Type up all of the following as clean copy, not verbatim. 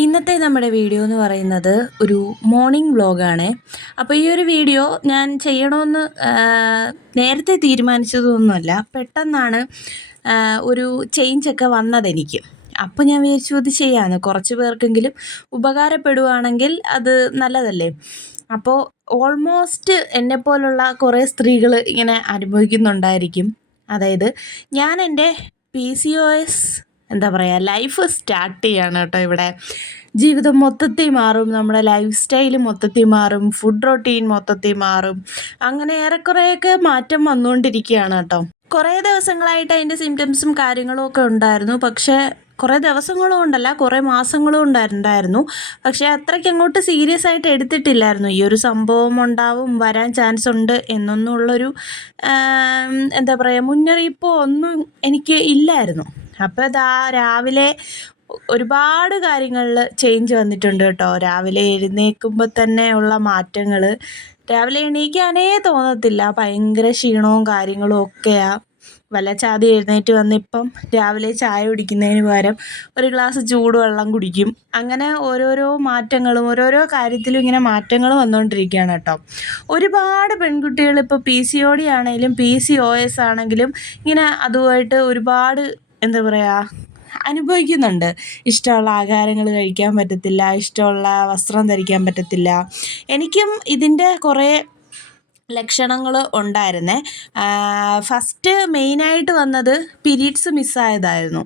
ഇന്നത്തെ നമ്മുടെ വീഡിയോ എന്ന് പറയുന്നത് ഒരു മോർണിംഗ് വ്ലോഗാണ്. അപ്പോൾ ഈ ഒരു വീഡിയോ ഞാൻ ചെയ്യണമെന്ന് നേരത്തെ തീരുമാനിച്ചതൊന്നുമല്ല. പെട്ടെന്നാണ് ഒരു ചേഞ്ചൊക്കെ വന്നതെനിക്ക്. അപ്പോൾ ഞാൻ വിചാരിച്ചു ഇത് ചെയ്യാമെന്ന്. കുറച്ച് പേർക്കെങ്കിലും ഉപകാരപ്പെടുവാണെങ്കിൽ അത് നല്ലതല്ലേ. അപ്പോൾ ഓൾമോസ്റ്റ് എന്നെപ്പോലുള്ള കുറേ സ്ത്രീകൾ ഇങ്ങനെ അനുഭവിക്കുന്നുണ്ടായിരിക്കും. അതായത് ഞാൻ എൻ്റെ PCOS എന്താ പറയുക ലൈഫ് സ്റ്റാർട്ട് ചെയ്യാണ് കേട്ടോ ഇവിടെ. ജീവിതം മൊത്തത്തിൽ മാറും, നമ്മുടെ ലൈഫ് സ്റ്റൈൽ മൊത്തത്തിൽ മാറും, ഫുഡ് റൊട്ടീൻ മൊത്തത്തിൽ മാറും. അങ്ങനെ ഏറെക്കുറെയൊക്കെ മാറ്റം വന്നുകൊണ്ടിരിക്കുകയാണ് കേട്ടോ. കുറേ ദിവസങ്ങളായിട്ട് അതിൻ്റെ സിംറ്റംസും കാര്യങ്ങളും ഒക്കെ ഉണ്ടായിരുന്നു. പക്ഷേ കുറേ ദിവസങ്ങളും കൊണ്ടല്ല, കുറേ മാസങ്ങളും ഉണ്ടായിരുന്നു. പക്ഷേ അത്രയ്ക്ക് അങ്ങോട്ട് സീരിയസ് ആയിട്ട് എടുത്തിട്ടില്ലായിരുന്നു. ഈ ഒരു സംഭവം ഉണ്ടാവും, വരാൻ ചാൻസ് ഉണ്ട് എന്നൊന്നുമുള്ളൊരു എന്താ പറയുക മുന്നറിയിപ്പോ ഒന്നും എനിക്ക് ഇല്ലായിരുന്നു. അപ്പോൾ ഇതാ രാവിലെ ഒരുപാട് കാര്യങ്ങളിൽ ചേഞ്ച് വന്നിട്ടുണ്ട് കേട്ടോ. രാവിലെ എഴുന്നേൽക്കുമ്പോൾ തന്നെ ഉള്ള മാറ്റങ്ങൾ, രാവിലെ എണീക്കാനേ തോന്നത്തില്ല. ഭയങ്കര ക്ഷീണവും കാര്യങ്ങളും ഒക്കെയാണ്. വല്ല ചാതി എഴുന്നേറ്റ് വന്നിപ്പം രാവിലെ ചായ കുടിക്കുന്നതിന് പകരം ഒരു ഗ്ലാസ് ചൂടുവെള്ളം കുടിക്കും. അങ്ങനെ ഓരോരോ മാറ്റങ്ങളും ഓരോരോ കാര്യത്തിലും ഇങ്ങനെ മാറ്റങ്ങൾ വന്നുകൊണ്ടിരിക്കുകയാണ് കേട്ടോ. ഒരുപാട് പെൺകുട്ടികൾ ഇപ്പോൾ PCOD ആണെങ്കിലും PCOS ആണെങ്കിലും ഇങ്ങനെ അതുമായിട്ട് ഒരുപാട് എന്താ പറയുക അനുഭവിക്കുന്നുണ്ട്. ഇഷ്ടമുള്ള ആഹാരങ്ങൾ കഴിക്കാൻ പറ്റത്തില്ല, ഇഷ്ടമുള്ള വസ്ത്രം ധരിക്കാൻ പറ്റത്തില്ല. എനിക്കും ഇതിൻ്റെ കുറേ ലക്ഷണങ്ങൾ ഉണ്ടായിരുന്നേ. ഫസ്റ്റ് മെയിനായിട്ട് വന്നത് പീരീഡ്സ് മിസ്സായതായിരുന്നു.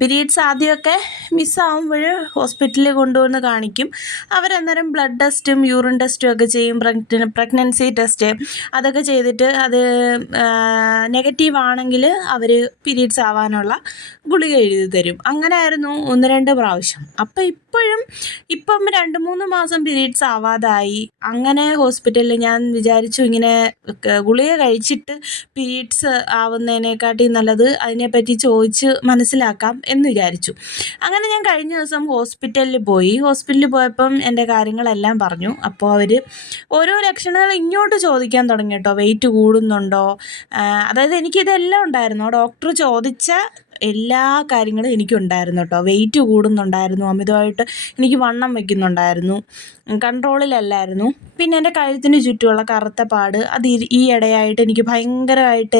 പീരീഡ്സ് ആദ്യമൊക്കെ മിസ്സാവുമ്പോൾ ഹോസ്പിറ്റലിൽ കൊണ്ടുവന്ന് കാണിക്കും. അവരന്നേരം ബ്ലഡ് ടെസ്റ്റും യൂറിൻ ടെസ്റ്റും ഒക്കെ ചെയ്യും. പ്രഗ്നൻസി ടെസ്റ്റ് അതൊക്കെ ചെയ്തിട്ട് അത് നെഗറ്റീവ് ആണെങ്കിൽ അവർ പീരീഡ്സ് ആവാനുള്ള ഗുളിക എഴുതി തരും. അങ്ങനെ ആയിരുന്നു 1-2 പ്രാവശ്യം. അപ്പോൾ ഇപ്പം 2-3 മാസം പീരീഡ്സ് ആവാതായി. അങ്ങനെ ഹോസ്പിറ്റലിൽ ഞാൻ വിചാരിച്ചു ഇങ്ങനെ ഗുളിക കഴിച്ചിട്ട് പീരീഡ്സ് ആവുന്നതിനെക്കാട്ടി നല്ലത് അതിനെപ്പറ്റി ചോദിച്ച് മനസ്സിലാക്കാം എന്ന് വിചാരിച്ചു. അങ്ങനെ ഞാൻ കഴിഞ്ഞ ദിവസം ഹോസ്പിറ്റലിൽ പോയപ്പം എൻ്റെ കാര്യങ്ങളെല്ലാം പറഞ്ഞു. അപ്പോൾ അവർ ഓരോ ലക്ഷണങ്ങൾ ഇങ്ങോട്ട് ചോദിക്കാൻ തുടങ്ങി കേട്ടോ. വെയിറ്റ് കൂടുന്നുണ്ടോ, അതായത് എനിക്കിതെല്ലാം ഉണ്ടായിരുന്നു. ഡോക്ടർ ചോദിച്ച എല്ലാ കാര്യങ്ങളും എനിക്കുണ്ടായിരുന്നു കേട്ടോ. വെയിറ്റ് കൂടുന്നുണ്ടായിരുന്നു, അമിതമായിട്ട് എനിക്ക് വണ്ണം വയ്ക്കുന്നുണ്ടായിരുന്നു, കൺട്രോളിലല്ലായിരുന്നു. പിന്നെ എൻ്റെ കഴുത്തിന് ചുറ്റുമുള്ള കറുത്ത പാട് അത് ഈ ഇടയായിട്ട് എനിക്ക് ഭയങ്കരമായിട്ട്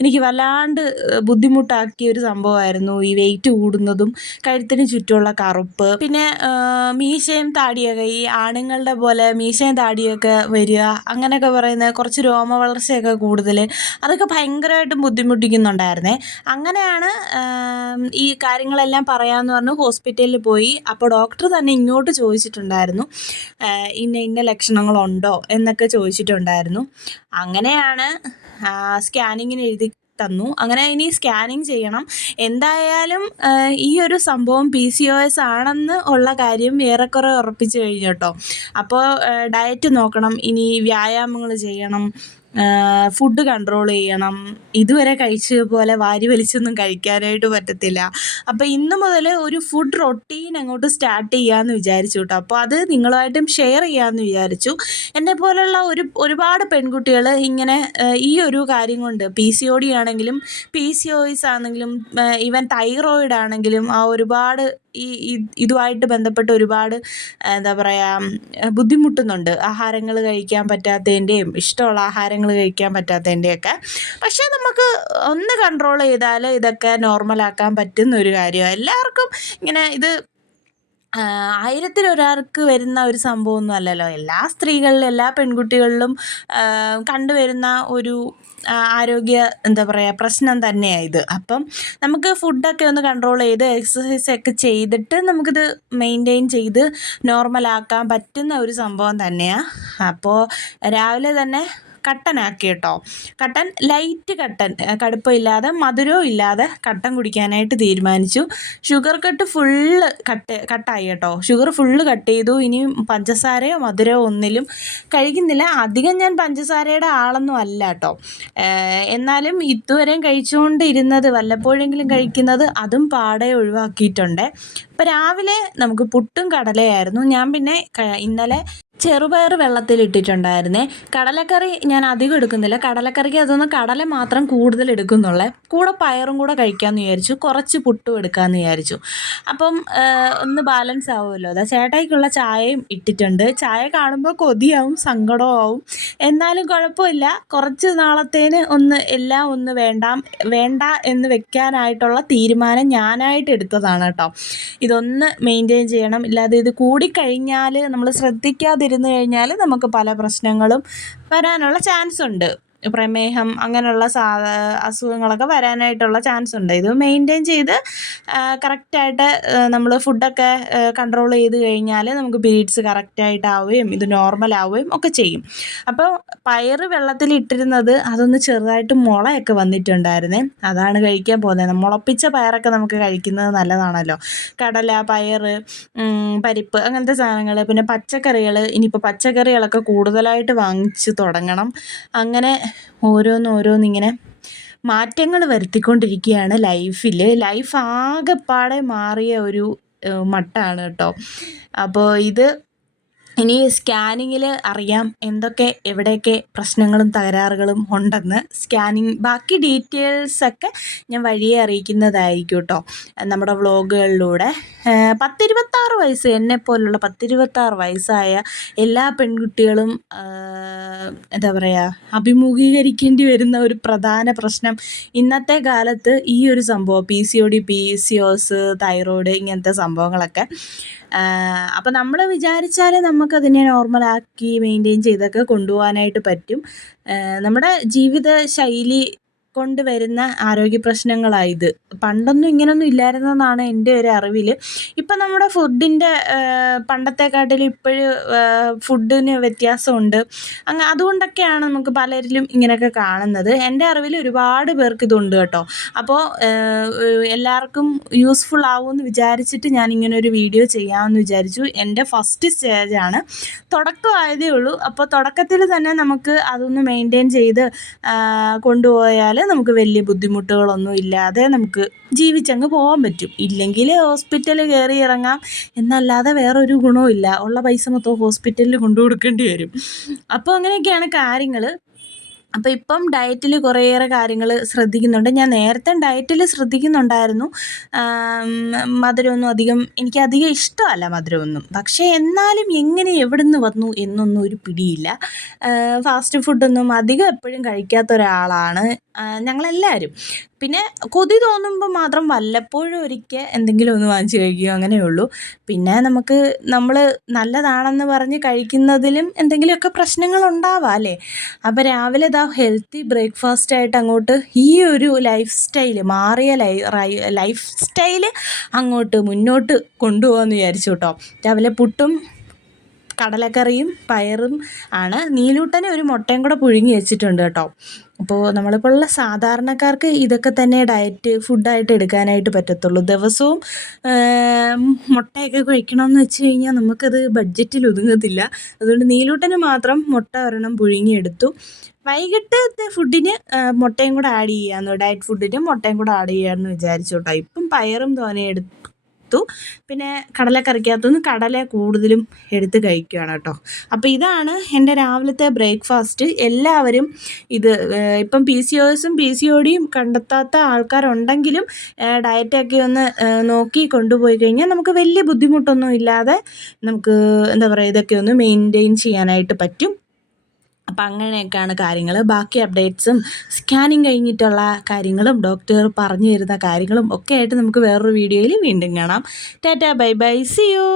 എനിക്ക് വല്ലാണ്ട് ബുദ്ധിമുട്ടാക്കിയ ഒരു സംഭവമായിരുന്നു ഈ വെയിറ്റ് കൂടുന്നതും കഴുത്തിന് ചുറ്റുമുള്ള കറുപ്പ്. പിന്നെ മീശയും താടിയൊക്കെ ഈ ആണുങ്ങളുടെ പോലെ മീശയും താടിയൊക്കെ വരിക, അങ്ങനെയൊക്കെ പറയുന്ന കുറച്ച് രോമ വളർച്ചയൊക്കെ കൂടുതൽ, അതൊക്കെ ഭയങ്കരമായിട്ടും ബുദ്ധിമുട്ടിക്കുന്നുണ്ടായിരുന്നേ. അങ്ങനെയാണ് ഈ കാര്യങ്ങളെല്ലാം പറയാമെന്ന് പറഞ്ഞ് ഹോസ്പിറ്റലിൽ പോയി. അപ്പോൾ ഡോക്ടർ തന്നെ ഇങ്ങോട്ട് ചോദിച്ചിട്ടുണ്ടായിരുന്നു ഇന്ന ലക്ഷണങ്ങളുണ്ടോ എന്നൊക്കെ ചോദിച്ചിട്ടുണ്ടായിരുന്നു. അങ്ങനെയാണ് സ്കാനിങ്ങിന് എഴുതി തന്നു. അങ്ങനെ ഇനി സ്കാനിങ് ചെയ്യണം. എന്തായാലും ഈ ഒരു സംഭവം PCOS ആണെന്ന് ഉള്ള കാര്യം ഏറെക്കുറെ ഉറപ്പിച്ച് കഴിഞ്ഞു കേട്ടോ. അപ്പോൾ ഡയറ്റ് നോക്കണം, ഇനി വ്യായാമങ്ങൾ ചെയ്യണം, ഫുഡ് കൺട്രോൾ ചെയ്യണം. ഇതുവരെ കഴിച്ച പോലെ വാരി വലിച്ചൊന്നും കഴിക്കാനായിട്ട് പറ്റത്തില്ല. അപ്പോൾ ഇന്ന് മുതൽ ഒരു ഫുഡ് റൊട്ടീൻ അങ്ങോട്ട് സ്റ്റാർട്ട് ചെയ്യാമെന്ന് വിചാരിച്ചു കേട്ടോ. അപ്പോൾ അത് നിങ്ങളുമായിട്ടും ഷെയർ ചെയ്യാമെന്ന് വിചാരിച്ചു. എന്നെപ്പോലുള്ള ഒരുപാട് പെൺകുട്ടികൾ ഇങ്ങനെ ഈ ഒരു കാര്യം കൊണ്ട് PCOD ആണെങ്കിലും PCOS ആണെങ്കിലും ഈവൻ തൈറോയിഡ് ആണെങ്കിലും ഒരുപാട് ഇതുമായിട്ട് ബന്ധപ്പെട്ട് ഒരുപാട് എന്താ പറയുക ബുദ്ധിമുട്ടുന്നുണ്ട്. ആഹാരങ്ങൾ കഴിക്കാൻ പറ്റാത്തതിൻ്റെയും ഇഷ്ടമുള്ള ആഹാരങ്ങൾ കഴിക്കാൻ പറ്റാത്തതിൻ്റെയൊക്കെ. പക്ഷേ നമുക്ക് ഒന്ന് കൺട്രോൾ ചെയ്താൽ ഇതൊക്കെ നോർമലാക്കാൻ പറ്റുന്ന ഒരു കാര്യമാണ്. എല്ലാവർക്കും ഇങ്ങനെ ഇത് 1000-1 വരുന്ന ഒരു സംഭവമൊന്നും അല്ലല്ലോ. എല്ലാ സ്ത്രീകളിലും എല്ലാ പെൺകുട്ടികളിലും കണ്ടുവരുന്ന ഒരു ആരോഗ്യ എന്താ പറയുക പ്രശ്നം തന്നെയാണ് ഇത്. അപ്പം നമുക്ക് ഫുഡൊക്കെ ഒന്ന് കൺട്രോൾ ചെയ്ത് എക്സസൈസൊക്കെ ചെയ്തിട്ട് നമുക്കിത് മെയിൻറ്റെയിൻ ചെയ്ത് നോർമലാക്കാൻ പറ്റുന്ന ഒരു സംഭവം തന്നെയാണ്. അപ്പോൾ രാവിലെ തന്നെ കട്ടനാക്കി കേട്ടോ. കട്ടൻ, ലൈറ്റ് കട്ടൻ, കടുപ്പമില്ലാതെ മധുരവും ഇല്ലാതെ കട്ടൻ കുടിക്കാനായിട്ട് തീരുമാനിച്ചു. ഷുഗർ കട്ട് ഫുള്ള് കട്ടായി കേട്ടോ. ഷുഗർ ഫുള്ള് കട്ട് ചെയ്തു. ഇനി പഞ്ചസാരയോ മധുരമോ ഒന്നിലും കഴിക്കുന്നില്ല. അധികം ഞാൻ പഞ്ചസാരയുടെ ആളൊന്നും അല്ല കേട്ടോ. എന്നാലും ഇതുവരെയും കഴിച്ചുകൊണ്ടിരുന്നത് വല്ലപ്പോഴെങ്കിലും കഴിക്കുന്നത് അതും പാടെ ഒഴിവാക്കിയിട്ടുണ്ട്. അപ്പോൾ രാവിലെ നമുക്ക് പുട്ടും കടലയായിരുന്നു. ഞാൻ പിന്നെ ഇന്നലെ ചെറുപയർ വെള്ളത്തിലിട്ടിട്ടുണ്ടായിരുന്നേ. കടലക്കറി ഞാൻ ഞാൻ അധികം എടുക്കുന്നില്ല. കടലക്കറിക്ക് അതൊന്ന് കടല മാത്രം കൂടുതൽ എടുക്കുന്നുള്ളേ. കൂടെ പയറും കൂടെ കഴിക്കാമെന്ന് വിചാരിച്ചു. കുറച്ച് പുട്ടും എടുക്കാമെന്ന് വിചാരിച്ചു. അപ്പം ഒന്ന് ബാലൻസ് ആവുമല്ലോ. അതാ ചേട്ടായിക്കുള്ള ചായയും ഇട്ടിട്ടുണ്ട്. ചായ കാണുമ്പോൾ കൊതിയാവും, സങ്കടമാവും. എന്നാലും കുഴപ്പമില്ല. കുറച്ച് നാളത്തേന് എല്ലാം ഒന്ന് വേണ്ട എന്ന് വെക്കാനായിട്ടുള്ള തീരുമാനം ഞാനായിട്ട് എടുത്തതാണ് കേട്ടോ. ഇതൊന്ന് മെയിൻറ്റെയിൻ ചെയ്യണം. ഇല്ലാതെ ഇത് കൂടിക്കഴിഞ്ഞാൽ നമ്മൾ ശ്രദ്ധിക്കാതിരുന്നു കഴിഞ്ഞാൽ നമുക്ക് പല പ്രശ്നങ്ങളും വരാനുള്ള ചാൻസ് ഉണ്ട്. പ്രമേഹം അങ്ങനെയുള്ള അസുഖങ്ങളൊക്കെ വരാനായിട്ടുള്ള ചാൻസ് ഉണ്ട്. ഇത് മെയിൻറ്റെയിൻ ചെയ്ത് കറക്റ്റായിട്ട് നമ്മൾ ഫുഡൊക്കെ കൺട്രോൾ ചെയ്ത് കഴിഞ്ഞാൽ നമുക്ക് പീരീഡ്സ് കറക്റ്റായിട്ടാവുകയും ഇത് നോർമലാവുകയും ഒക്കെ ചെയ്യും. അപ്പോൾ പയറ് വെള്ളത്തിലിട്ടിരുന്നത് അതൊന്ന് ചെറുതായിട്ട് മുളയൊക്കെ വന്നിട്ടുണ്ടായിരുന്നേ. അതാണ് കഴിക്കാൻ പോകുന്നത്. മുളപ്പിച്ച പയറൊക്കെ നമുക്ക് കഴിക്കുന്നത് നല്ലതാണല്ലോ. കടല, പയറ്, പരിപ്പ് അങ്ങനത്തെ സാധനങ്ങൾ. പിന്നെ പച്ചക്കറികൾ. ഇനിയിപ്പോൾ പച്ചക്കറികളൊക്കെ കൂടുതലായിട്ട് വാങ്ങിച്ച് തുടങ്ങണം. അങ്ങനെ ഓരോന്നിങ്ങനെ മാറ്റങ്ങൾ വരുത്തിക്കൊണ്ടിരിക്കുകയാണ് ലൈഫിൽ. ലൈഫ് ആകെപ്പാടെ മാറിയ ഒരു മട്ടാണ് കേട്ടോ. അപ്പോൾ ഇത് ഇനി സ്കാനിങ്ങിൽ അറിയാം എന്തൊക്കെ എവിടെയൊക്കെ പ്രശ്നങ്ങളും തകരാറുകളും ഉണ്ടെന്ന്. ബാക്കി ഡീറ്റെയിൽസൊക്കെ ഞാൻ വഴിയെ അറിയിക്കുന്നതായിരിക്കും കേട്ടോ നമ്മുടെ വ്ളോഗുകളിലൂടെ. 10-26 വയസ്സ്, എന്നെപ്പോലുള്ള 10-26 വയസ്സായ എല്ലാ പെൺകുട്ടികളും എന്താ പറയുക, അഭിമുഖീകരിക്കേണ്ടി വരുന്ന ഒരു പ്രധാന പ്രശ്നം ഇന്നത്തെ കാലത്ത് ഈ ഒരു സംഭവം PCOD, PCOS, തൈറോയ്ഡ് ഇങ്ങനത്തെ സംഭവങ്ങളൊക്കെ. അപ്പോൾ നമ്മൾ വിചാരിച്ചാൽ നമുക്കതിനെ നോർമലാക്കി മെയിൻറ്റെയിൻ ചെയ്തൊക്കെ കൊണ്ടുപോകാനായിട്ട് പറ്റും. നമ്മുടെ ജീവിത ശൈലി കൊണ്ട് വരുന്ന ആരോഗ്യ പ്രശ്നങ്ങളായത്. പണ്ടൊന്നും ഇങ്ങനൊന്നും ഇല്ലായിരുന്നെന്നാണ് എൻ്റെ ഒരു അറിവിൽ. ഇപ്പം നമ്മുടെ ഫുഡിൻ്റെ പണ്ടത്തെക്കാട്ടിലും ഇപ്പോഴും ഫുഡിന് വ്യത്യാസമുണ്ട്. അതുകൊണ്ടൊക്കെയാണ് നമുക്ക് പലരിലും ഇങ്ങനെയൊക്കെ കാണുന്നത്. എൻ്റെ അറിവിൽ ഒരുപാട് പേർക്ക് ഇതുണ്ട് കേട്ടോ. അപ്പോൾ എല്ലാവർക്കും യൂസ്ഫുൾ ആവുമെന്ന് വിചാരിച്ചിട്ട് ഞാൻ ഇങ്ങനൊരു വീഡിയോ ചെയ്യാമെന്ന് വിചാരിച്ചു. എൻ്റെ ഫസ്റ്റ് സ്റ്റേജാണ്, തുടക്കമായതേ ഉള്ളൂ. അപ്പോൾ തുടക്കത്തിൽ തന്നെ നമുക്ക് അതൊന്ന് മെയിൻറ്റെയിൻ ചെയ്ത് കൊണ്ടുപോയാൽ നമുക്ക് വലിയ ബുദ്ധിമുട്ടുകളൊന്നും ഇല്ലാതെ നമുക്ക് ജീവിച്ചങ്ങ് പോകാൻ പറ്റും. ഇല്ലെങ്കിൽ ഹോസ്പിറ്റലിൽ കയറി ഇറങ്ങാം എന്നല്ലാതെ വേറൊരു ഗുണവും ഇല്ല. ഉള്ള പൈസ മൊത്തം ഹോസ്പിറ്റലിൽ കൊണ്ടു കൊടുക്കേണ്ടി വരും. അപ്പോൾ അങ്ങനെയൊക്കെയാണ് കാര്യങ്ങൾ. അപ്പോൾ ഇപ്പം ഡയറ്റിൽ കുറേയേറെ കാര്യങ്ങൾ ശ്രദ്ധിക്കുന്നുണ്ട്. ഞാൻ നേരത്തെ ഡയറ്റിൽ ശ്രദ്ധിക്കുന്നുണ്ടായിരുന്നു. മധുരമൊന്നും എനിക്കധികം ഇഷ്ടമല്ല മധുരമൊന്നും. പക്ഷേ എന്നാലും എങ്ങനെ എവിടെ നിന്ന് വന്നു എന്നൊന്നും ഒരു പിടിയില്ല. ഫാസ്റ്റ് ഫുഡൊന്നും അധികം എപ്പോഴും കഴിക്കാത്ത ഒരാളാണ് ഞങ്ങളെല്ലാവരും. പിന്നെ കൊതി തോന്നുമ്പോൾ മാത്രം വല്ലപ്പോഴും ഒരിക്കൽ എന്തെങ്കിലും ഒന്ന് വാങ്ങിച്ച് കഴിക്കുക, അങ്ങനെയേ ഉള്ളൂ. പിന്നെ നമ്മൾ നല്ലതാണെന്ന് പറഞ്ഞ് കഴിക്കുന്നതിലും എന്തെങ്കിലുമൊക്കെ പ്രശ്നങ്ങളുണ്ടാവാം അല്ലേ. അപ്പോൾ രാവിലെ ഹെൽത്തി ബ്രേക്ക്ഫാസ്റ്റായിട്ട് അങ്ങോട്ട് ഈ ഒരു മാറിയ ലൈഫ് സ്റ്റൈല് അങ്ങോട്ട് മുന്നോട്ട് കൊണ്ടുപോകാമെന്ന് വിചാരിച്ചു കേട്ടോ. രാവിലെ പുട്ടും കടലക്കറിയും പയറും ആണ്. നീലൂട്ടനെ ഒരു മുട്ടയും കൂടെ പുഴുങ്ങി വെച്ചിട്ടുണ്ട് കേട്ടോ. അപ്പോൾ നമ്മളിപ്പോഴുള്ള സാധാരണക്കാർക്ക് ഇതൊക്കെ തന്നെ ഡയറ്റ് ഫുഡായിട്ട് എടുക്കാനായിട്ട് പറ്റത്തുള്ളൂ. ദിവസവും മുട്ടയൊക്കെ കഴിക്കണമെന്ന് വെച്ച് കഴിഞ്ഞാൽ നമുക്കത് ബഡ്ജറ്റിൽ ഒതുങ്ങത്തില്ല. അതുകൊണ്ട് നീലൂട്ടന് മാത്രം മുട്ട ഒരെണ്ണം പുഴുങ്ങിയെടുത്തു. വൈകിട്ടത്തെ ഫുഡിന് മുട്ടയും കൂടെ ആഡ് ചെയ്യാമെന്ന്, ഡയറ്റ് ഫുഡിന് മുട്ടയും കൂടെ ആഡ് ചെയ്യാമെന്ന് വിചാരിച്ചു കേട്ടോ. ഇപ്പം പയറും എടുത്തു. പിന്നെ കടലക്കറിക്കകത്തുനിന്ന് കടല കൂടുതലും എടുത്ത് കഴിക്കുകയാണ് കേട്ടോ. അപ്പോൾ ഇതാണ് എൻ്റെ രാവിലത്തെ ബ്രേക്ക്ഫാസ്റ്റ്. എല്ലാവരും ഇത് ഇപ്പം PCOSും PCODയും കണ്ടെത്താത്ത ആൾക്കാരുണ്ടെങ്കിലും ഡയറ്റൊക്കെ ഒന്ന് നോക്കി കൊണ്ടുപോയി കഴിഞ്ഞാൽ നമുക്ക് വലിയ ബുദ്ധിമുട്ടൊന്നും ഇല്ലാതെ നമുക്ക് എന്താ പറയുക ഇതൊക്കെ ഒന്ന് മെയിൻറ്റെയിൻ ചെയ്യാനായിട്ട് പറ്റും. അപ്പം അങ്ങനെയൊക്കെയാണ് കാര്യങ്ങൾ. ബാക്കി അപ്ഡേറ്റ്സും സ്കാനിങ് കഴിഞ്ഞിട്ടുള്ള കാര്യങ്ങളും ഡോക്ടർ പറഞ്ഞു തരുന്ന കാര്യങ്ങളും ഒക്കെ ആയിട്ട് നമുക്ക് വേറൊരു വീഡിയോയിൽ വീണ്ടും കാണാം. ടാറ്റാ, ബൈ ബൈ, സീ യു.